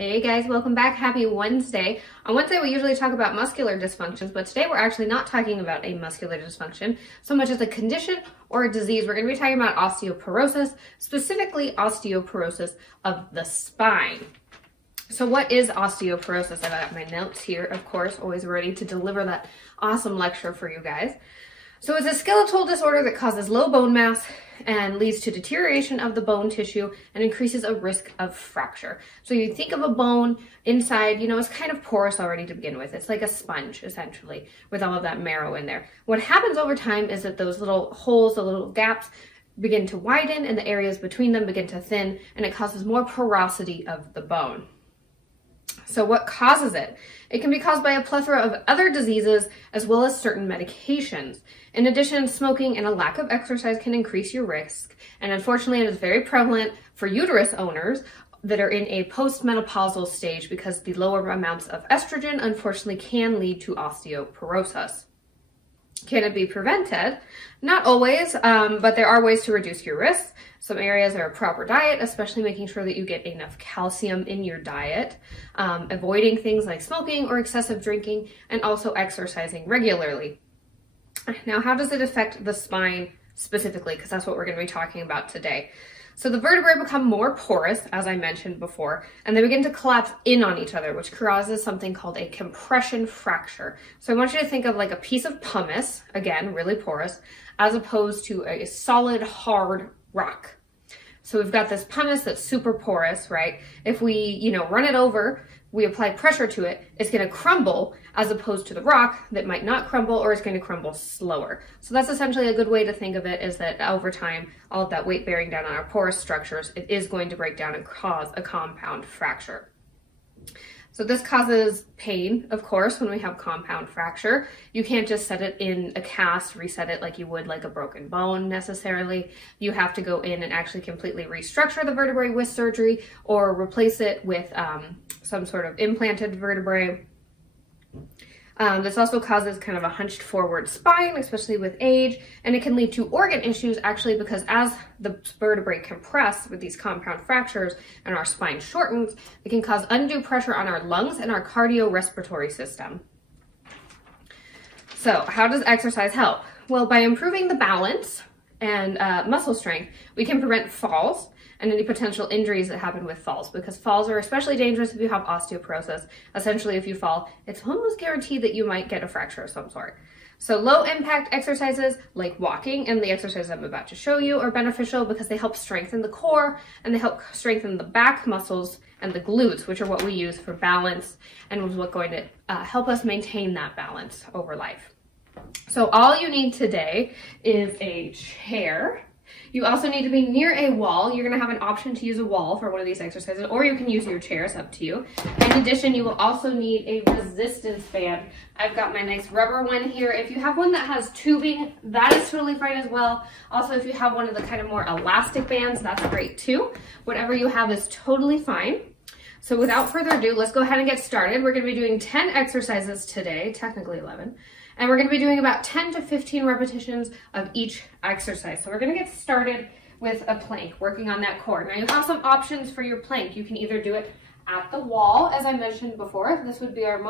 Hey guys, welcome back. Happy Wednesday. On Wednesday, we usually talk about muscular dysfunctions, but today we're actually not talking about a muscular dysfunction so much as a condition or a disease. We're going to be talking about osteoporosis, specifically osteoporosis of the spine. So what is osteoporosis? I've got my notes here, of course, always ready to deliver that awesome lecture for you guys. So it's a skeletal disorder that causes low bone mass and leads to deterioration of the bone tissue and increases a risk of fracture. So you think of a bone inside, it's kind of porous already to begin with. It's like a sponge, essentially, with all of that marrow in there. What happens over time is that those little holes, the little gaps, begin to widen and the areas between them begin to thin, and it causes more porosity of the bone. So what causes it? It can be caused by a plethora of other diseases as well as certain medications. In addition, smoking and a lack of exercise can increase your risk. And unfortunately, it is very prevalent for uterus owners that are in a postmenopausal stage because the lower amounts of estrogen, unfortunately, can lead to osteoporosis. Can it be prevented? Not always, but there are ways to reduce your risks. Some areas are a proper diet, especially making sure that you get enough calcium in your diet, avoiding things like smoking or excessive drinking, and also exercising regularly. Now, how does it affect the spine specifically? Because that's what we're going to be talking about today. So the vertebrae become more porous, as I mentioned before, and they begin to collapse in on each other, which causes something called a compression fracture. So I want you to think of like a piece of pumice, again, really porous, as opposed to a solid, hard rock. So we've got this pumice that's super porous, right? If we, run it over, we apply pressure to it, it's going to crumble, as opposed to the rock that might not crumble, or it's going to crumble slower. So that's essentially a good way to think of it, is that over time, all of that weight bearing down on our porous structures, it is going to break down and cause a compound fracture. So this causes pain, of course, when we have compound fracture. You can't just set it in a cast, reset it like you would like a broken bone necessarily. You have to go in and actually completely restructure the vertebrae with surgery or replace it with some sort of implanted vertebrae. This also causes kind of a hunched forward spine, especially with age, and it can lead to organ issues actually, because as the vertebrae compress with these compound fractures and our spine shortens, it can cause undue pressure on our lungs and our cardiorespiratory system. So how does exercise help? Well, by improving the balance and muscle strength, we can prevent falls and any potential injuries that happen with falls, because falls are especially dangerous if you have osteoporosis. Essentially, if you fall, it's almost guaranteed that you might get a fracture of some sort. So low impact exercises like walking and the exercise I'm about to show you are beneficial because they help strengthen the core and they help strengthen the back muscles and the glutes, which are what we use for balance and was what's going to help us maintain that balance over life. So all you need today is a chair. You also need to be near a wall. You're going to have an option to use a wall for one of these exercises, or you can use your chair. It's up to you. In addition, you will also need a resistance band. I've got my nice rubber one here. If you have one that has tubing, that is totally fine as well. Also, if you have one of the kind of more elastic bands, that's great too. Whatever you have is totally fine. So without further ado, let's go ahead and get started. We're going to be doing 10 exercises today, technically 11. And we're going to be doing about 10 to 15 repetitions of each exercise. So we're going to get started with a plank, working on that core. Now you have some options for your plank. You can either do it at the wall, as I mentioned before. This would be our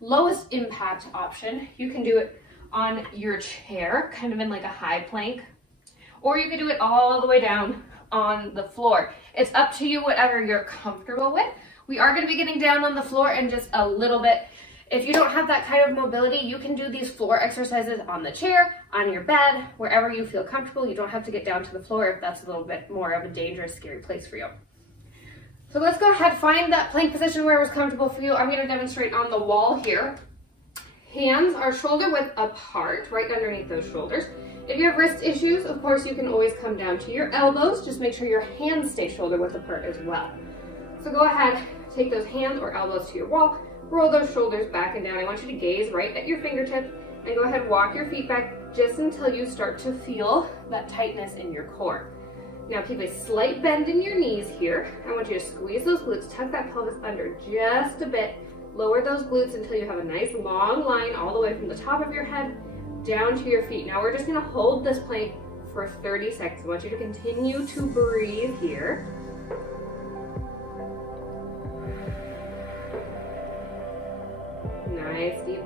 lowest impact option. You can do it on your chair, kind of in like a high plank, or you can do it all the way down on the floor. It's up to you, whatever you're comfortable with. We are going to be getting down on the floor in just a little bit. If you don't have that kind of mobility, you can do these floor exercises on the chair, on your bed, wherever you feel comfortable. You don't have to get down to the floor if that's a little bit more of a dangerous, scary place for you. So let's go ahead, find that plank position where it was comfortable for you. I'm going to demonstrate on the wall here. Hands are shoulder width apart, right underneath those shoulders. If you have wrist issues, of course, you can always come down to your elbows. Just make sure your hands stay shoulder width apart as well. So go ahead, take those hands or elbows to your wall. Roll those shoulders back and down. I want you to gaze right at your fingertips and go ahead and walk your feet back just until you start to feel that tightness in your core. Now keep a slight bend in your knees here. I want you to squeeze those glutes, tuck that pelvis under just a bit. Lower those glutes until you have a nice long line all the way from the top of your head down to your feet. Now we're just going to hold this plank for 30 seconds. I want you to continue to breathe here.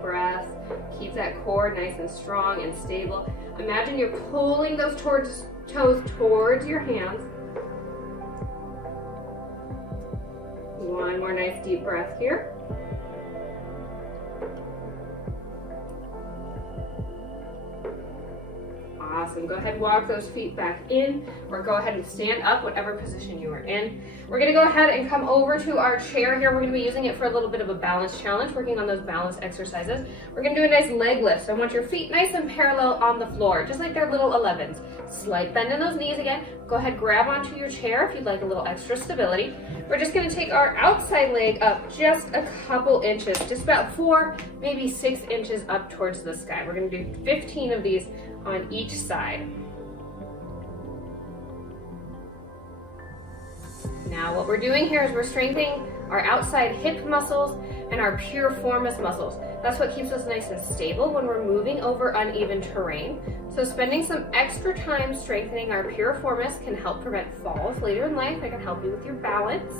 breath. Keep that core nice and strong and stable. Imagine you're pulling those toes towards your hands. One more nice deep breath here. Awesome. Go ahead and walk those feet back in, or go ahead and stand up, whatever position you are in. We're going to go ahead and come over to our chair here. We're going to be using it for a little bit of a balance challenge, working on those balance exercises. We're going to do a nice leg lift. So I want your feet nice and parallel on the floor, just like they're little 11s. Slight bend in those knees again. Go ahead, grab onto your chair if you'd like a little extra stability. We're just going to take our outside leg up just a couple inches, just about 4, maybe 6 inches up towards the sky. We're going to do 15 of these on each side. Now what we're doing here is we're strengthening our outside hip muscles and our piriformis muscles. That's what keeps us nice and stable when we're moving over uneven terrain. So spending some extra time strengthening our piriformis can help prevent falls later in life. It can help you with your balance.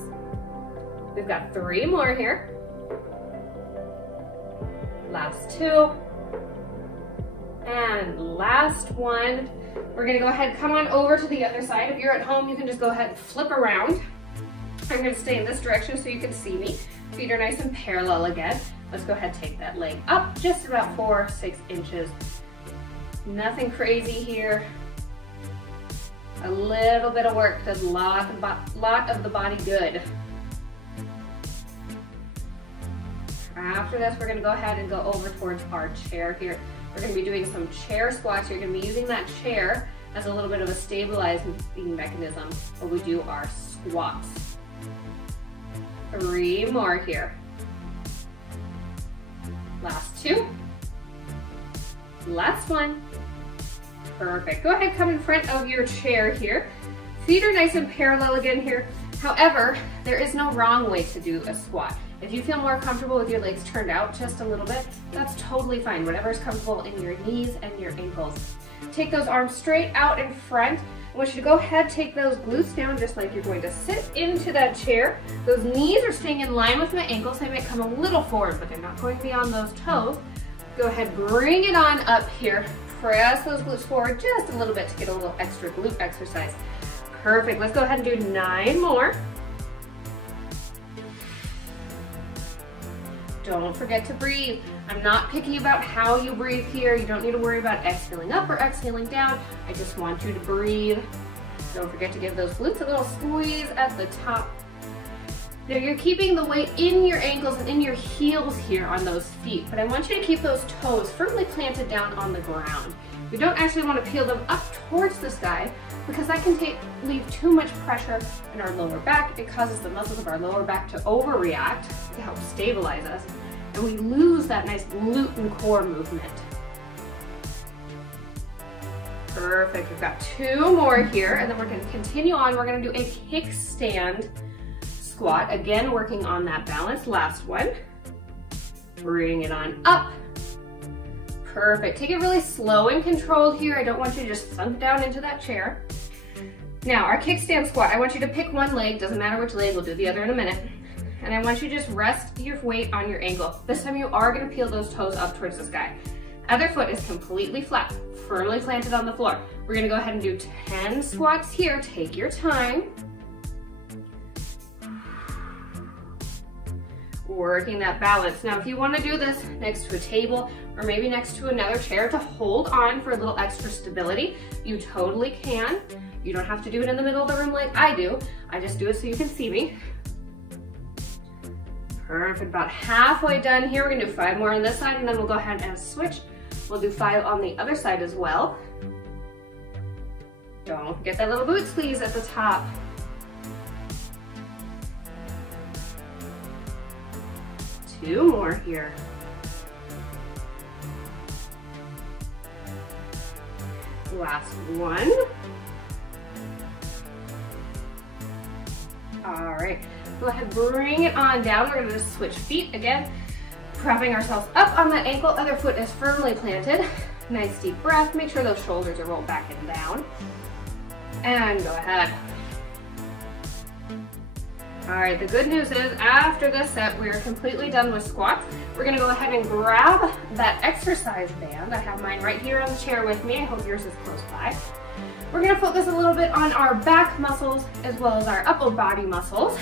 We've got 3 more here. Last 2. And last one. We're gonna go ahead and come on over to the other side. If you're at home, you can just go ahead and flip around. I'm gonna stay in this direction so you can see me. Feet are nice and parallel again. Let's go ahead and take that leg up just about 4, 6 inches. Nothing crazy here. A little bit of work does a lot of the body good. After this, we're gonna go ahead and go over towards our chair here. We're gonna be doing some chair squats. You're gonna be using that chair as a little bit of a stabilizing mechanism while we do our squats. 3 more here. Last 2. Last one. Perfect. Go ahead, come in front of your chair here. Feet are nice and parallel again here. However, there is no wrong way to do a squat. If you feel more comfortable with your legs turned out just a little bit, that's totally fine. Whatever is comfortable in your knees and your ankles. Take those arms straight out in front. I want you to go ahead, take those glutes down just like you're going to sit into that chair. Those knees are staying in line with my ankles. They might come a little forward, but they're not going to be on those toes. Go ahead, bring it on up here. Press those glutes forward just a little bit to get a little extra glute exercise. Perfect. Let's go ahead and do 9 more. Don't forget to breathe. I'm not picky about how you breathe here. You don't need to worry about exhaling up or exhaling down. I just want you to breathe. Don't forget to give those glutes a little squeeze at the top. Now you're keeping the weight in your ankles and in your heels here on those feet, but I want you to keep those toes firmly planted down on the ground. We don't actually want to peel them up towards the sky because that can leave too much pressure in our lower back. It causes the muscles of our lower back to overreact to help stabilize us, and we lose that nice glute and core movement. Perfect. We've got 2 more here, and then we're going to continue on. We're going to do a kickstand squat. Again, working on that balance. Last one. Bring it on up. Perfect. Take it really slow and controlled here. I don't want you to just sunk down into that chair. Now, our kickstand squat, I want you to pick one leg. Doesn't matter which leg. We'll do the other in a minute. And I want you to just rest your weight on your ankle. This time you are going to peel those toes up towards the sky. Other foot is completely flat, firmly planted on the floor. We're going to go ahead and do 10 squats here. Take your time. Working that balance. Now, if you want to do this next to a table or maybe next to another chair to hold on for a little extra stability, you totally can. You don't have to do it in the middle of the room like I do. I just do it so you can see me. Perfect. About halfway done here. We're going to do 5 more on this side, and then we'll go ahead and switch. We'll do 5 on the other side as well. Don't forget that little boot squeeze at the top. Two more here. Last one. All right, go ahead, bring it on down. We're gonna just switch feet again, propping ourselves up on that ankle. Other foot is firmly planted. Nice deep breath. Make sure those shoulders are rolled back and down. And go ahead. All right, the good news is after this set, we are completely done with squats. We're gonna go ahead and grab that exercise band. I have mine right here on the chair with me. I hope yours is close by. We're gonna focus a little bit on our back muscles as well as our upper body muscles.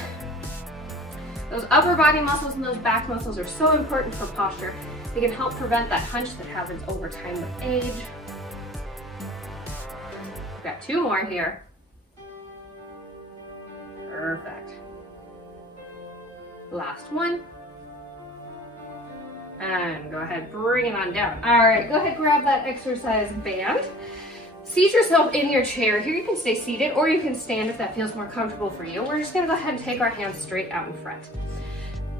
Those upper body muscles and those back muscles are so important for posture. They can help prevent that hunch that happens over time with age. We've got 2 more here. Perfect. Last one. And go ahead, bring it on down. All right, go ahead, grab that exercise band. Seat yourself in your chair. Here you can stay seated or you can stand if that feels more comfortable for you. We're just gonna go ahead and take our hands straight out in front.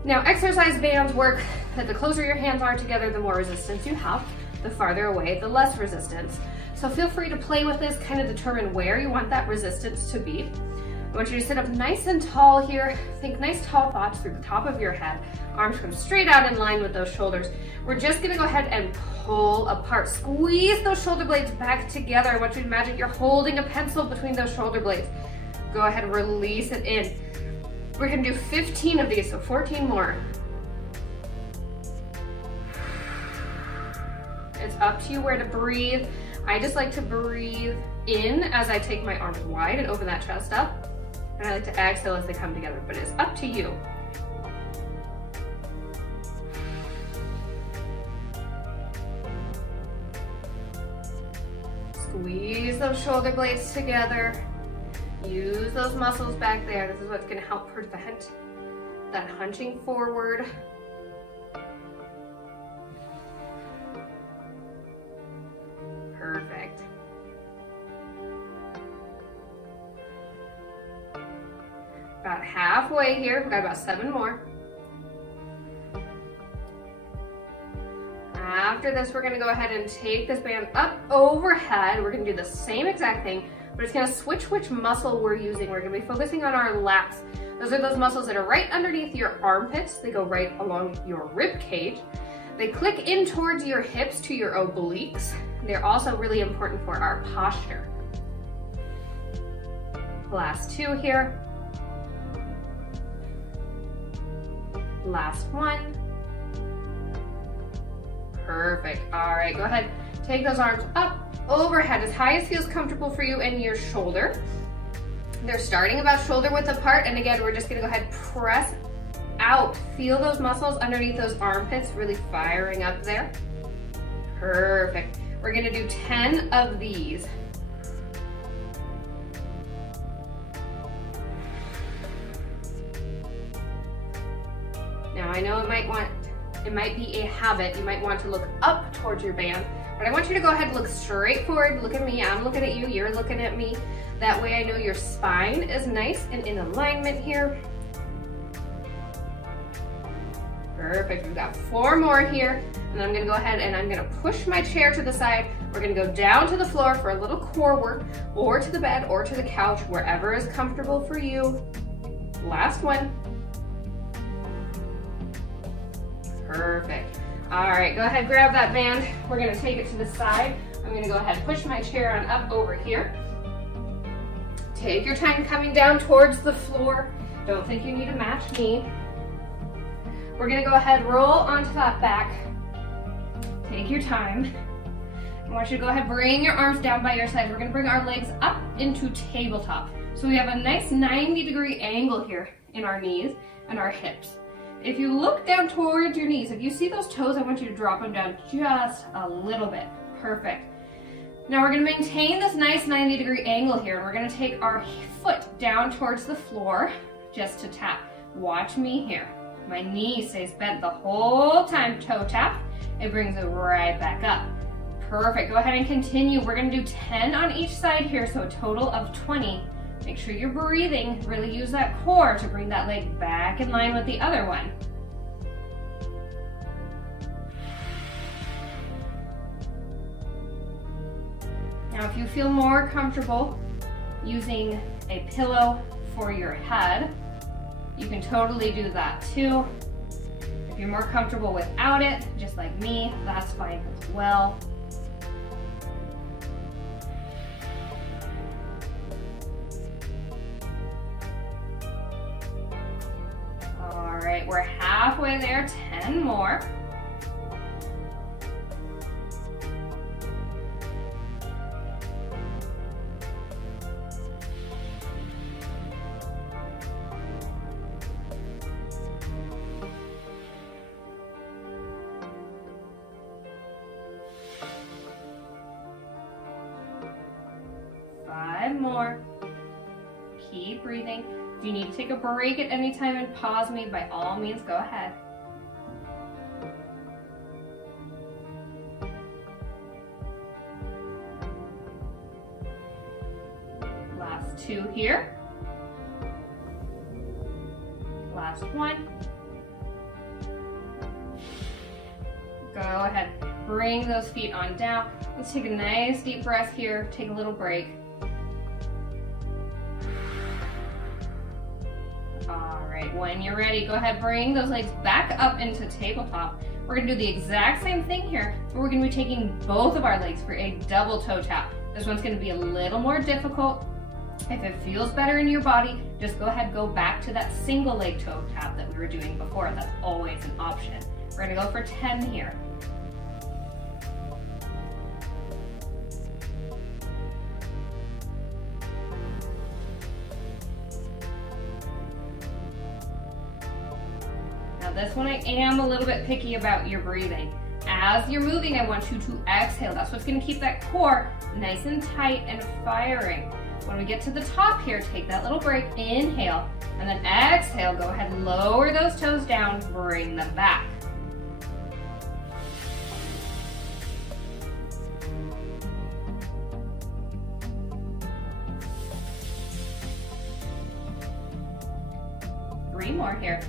Now, exercise bands work that the closer your hands are together, the more resistance you have. The farther away, the less resistance. So feel free to play with this, kind of determine where you want that resistance to be. I want you to sit up nice and tall here. Think nice tall thoughts through the top of your head. Arms come straight out in line with those shoulders. We're just gonna go ahead and pull apart. Squeeze those shoulder blades back together. I want you to imagine you're holding a pencil between those shoulder blades. Go ahead and release it in. We're gonna do 15 of these, so 14 more. It's up to you where to breathe. I just like to breathe in as I take my arms wide and open that chest up. And I like to exhale as they come together, but it's up to you. Squeeze those shoulder blades together. Use those muscles back there. This is what's gonna help prevent that hunching forward. Perfect. About halfway here, we've got about 7 more. After this, we're gonna go ahead and take this band up overhead. We're gonna do the same exact thing, but it's gonna switch which muscle we're using. We're gonna be focusing on our lats. Those are those muscles that are right underneath your armpits. They go right along your rib cage. They click in towards your hips to your obliques. They're also really important for our posture. Last 2 here. Last one. Perfect. All right, go ahead. Take those arms up overhead as high as feels comfortable for you and your shoulder. They're starting about shoulder width apart. And again, we're just gonna go ahead, press out. Feel those muscles underneath those armpits really firing up there. Perfect. We're gonna do 10 of these. Now I know it might be a habit. You might want to look up towards your band, but I want you to go ahead and look straight forward. Look at me, I'm looking at you, you're looking at me. That way I know your spine is nice and in alignment here. Perfect, we've got 4 more here. And I'm gonna go ahead and I'm gonna push my chair to the side. We're gonna go down to the floor for a little core work, or to the bed, or to the couch, wherever is comfortable for you. Last one. Perfect. All right, go ahead, grab that band. We're gonna take it to the side. I'm gonna go ahead and push my chair on up over here. Take your time coming down towards the floor. Don't think you need to match me. We're gonna go ahead, roll onto that back. Take your time. I want you to go ahead, bring your arms down by your side. We're gonna bring our legs up into tabletop. So we have a nice 90-degree angle here in our knees and our hips. If you look down towards your knees, if you see those toes, I want you to drop them down just a little bit. Perfect. Now we're gonna maintain this nice 90-degree angle here, and we're gonna take our foot down towards the floor just to tap. Watch me here. My knee stays bent the whole time, toe tap. It brings it right back up. Perfect, go ahead and continue. We're gonna do 10 on each side here, so a total of 20. Make sure you're breathing, really use that core to bring that leg back in line with the other one. Now, if you feel more comfortable using a pillow for your head, you can totally do that too. If you're more comfortable without it, just like me, that's fine as well. right, we're halfway there, 10 more. Five more. Keep breathing. If you need to take a break at any time and pause me, by all means, go ahead. Last two here. Last one. Go ahead. Bring those feet on down. Let's take a nice deep breath here. Take a little break. When you're ready, go ahead, bring those legs back up into tabletop. We're gonna do the exact same thing here, but we're gonna be taking both of our legs for a double toe tap. This one's gonna be a little more difficult. If it feels better in your body, just go ahead, go back to that single leg toe tap that we were doing before. That's always an option. We're gonna go for 10 here. This one I am a little bit picky about your breathing. As you're moving, I want you to exhale. That's what's gonna keep that core nice and tight and firing. When we get to the top here, take that little break, inhale, and then exhale, go ahead, lower those toes down, bring them back. Three more here.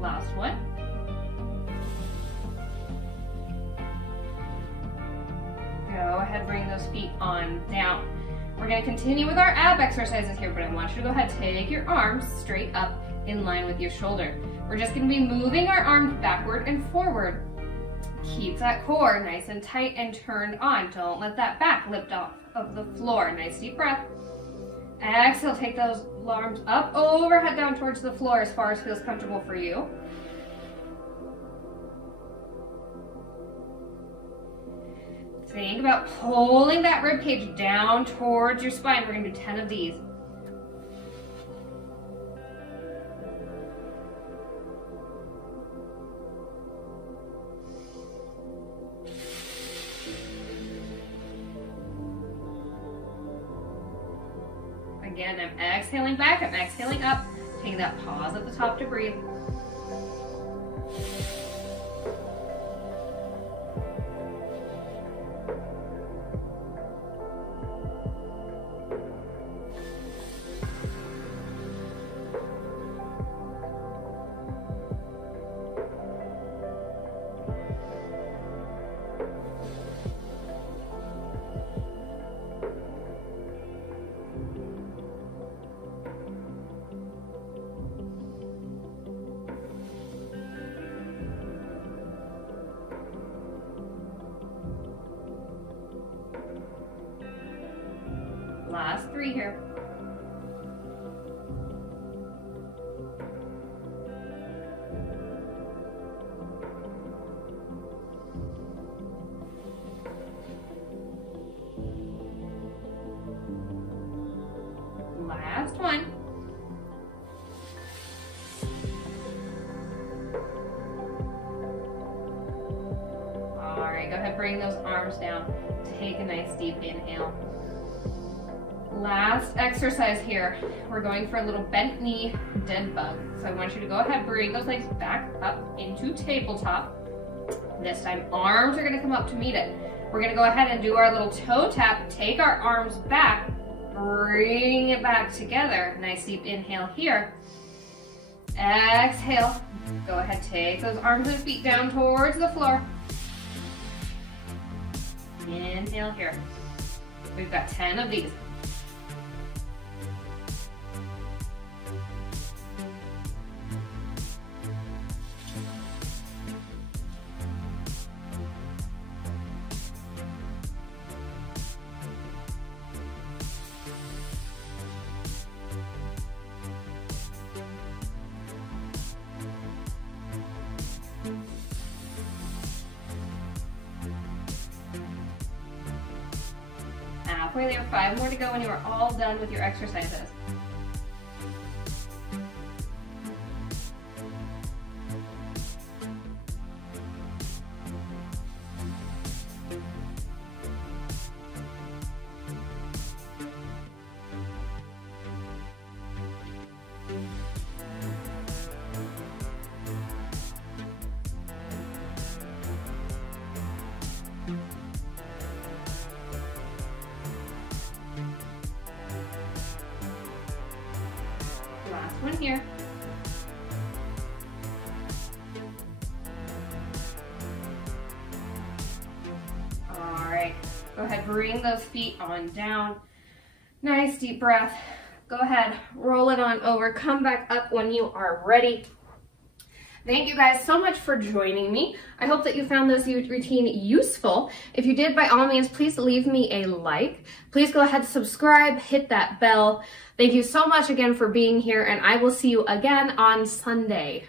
Last one. Go ahead, bring those feet on down. We're going to continue with our ab exercises here, but I want you to go ahead, take your arms straight up in line with your shoulder. We're just going to be moving our arms backward and forward. Keep that core nice and tight and turned on. Don't let that back lift off of the floor. Nice deep breath. Exhale, take those arms up, overhead, down towards the floor as far as feels comfortable for you. Think about pulling that rib cage down towards your spine. We're going to do 10 of these. Again, I'm exhaling back, I'm exhaling up, taking that pause at the top to breathe. Last three here. Last one. All right, go ahead, bring those arms down. Take a nice deep inhale. Last exercise here. We're going for a little bent knee dead bug. So I want you to go ahead, bring those legs back up into tabletop. This time, arms are gonna come up to meet it. We're gonna go ahead and do our little toe tap, take our arms back, bring it back together. Nice deep inhale here. Exhale. Go ahead, take those arms and feet down towards the floor. Inhale here. We've got 10 of these. halfway there, 5 more to go, and you are all done with your exercises. Last one here. All right, go ahead, bring those feet on down. Nice deep breath. Go ahead, roll it on over, come back up when you are ready. Thank you guys so much for joining me. I hope that you found this routine useful. If you did, by all means, please leave me a like. Please go ahead, subscribe, hit that bell. Thank you so much again for being here, and I will see you again on Sunday.